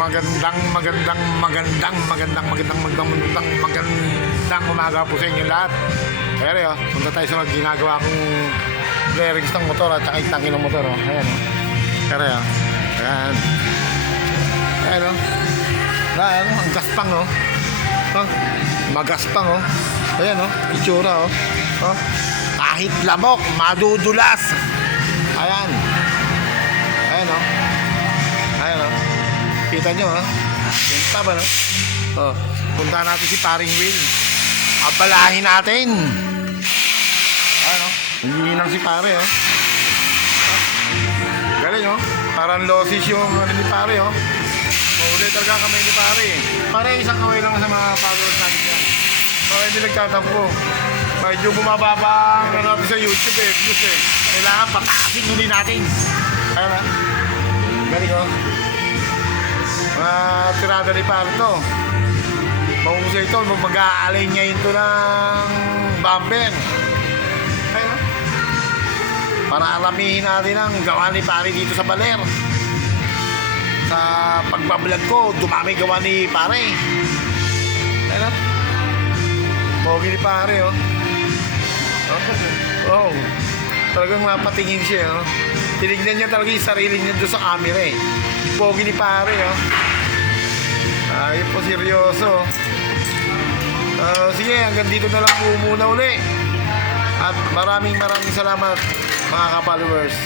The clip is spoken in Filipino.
magandang umaga po sa inyo lahat. Pero punta tayo sa ginagawa kong bearings ng motor at saka yung tangke ng motor. Ayan o. Pero ayan. Ayan o. Ayan o. Ang gaspang o. Magaspang o. Ayan o. Itsura o. Kahit lamok, madudulas. Ayan. Ayan o. Ayan o. Kita nyo ha. Yung taba no. Punta natin si Paring Will. Abalahin natin. Ayan o. Hinihinang si pare o. Galing o. Parang losses yung ano ni pare o. Mauli talaga kamay ni pare. Pare isang kamay lang sa mga followers natin yan. Hindi nagtatampo. Medyo bumababa ang natin sa YouTube eh. Views eh. Kailangan pataasin muli natin. Ayan o. Galing o. Mga tirada ni pare to. Mahusay ito, mag-aalay niya ito ng bumper. Ayun, para aramihin natin ang gawa ni pare dito sa baler. Sa pagbablog ko, dumami gawa ni pare. Ayun, pogi ni pare oh. Oh, talagang mapatingin siya oh. Tinignan niya talaga yung sarili niya doon sa camera eh. Pogi ni pare oh. Ayun po, seryoso. Sige, hanggang dito na lang po muna uli. At maraming salamat mga ka-followers.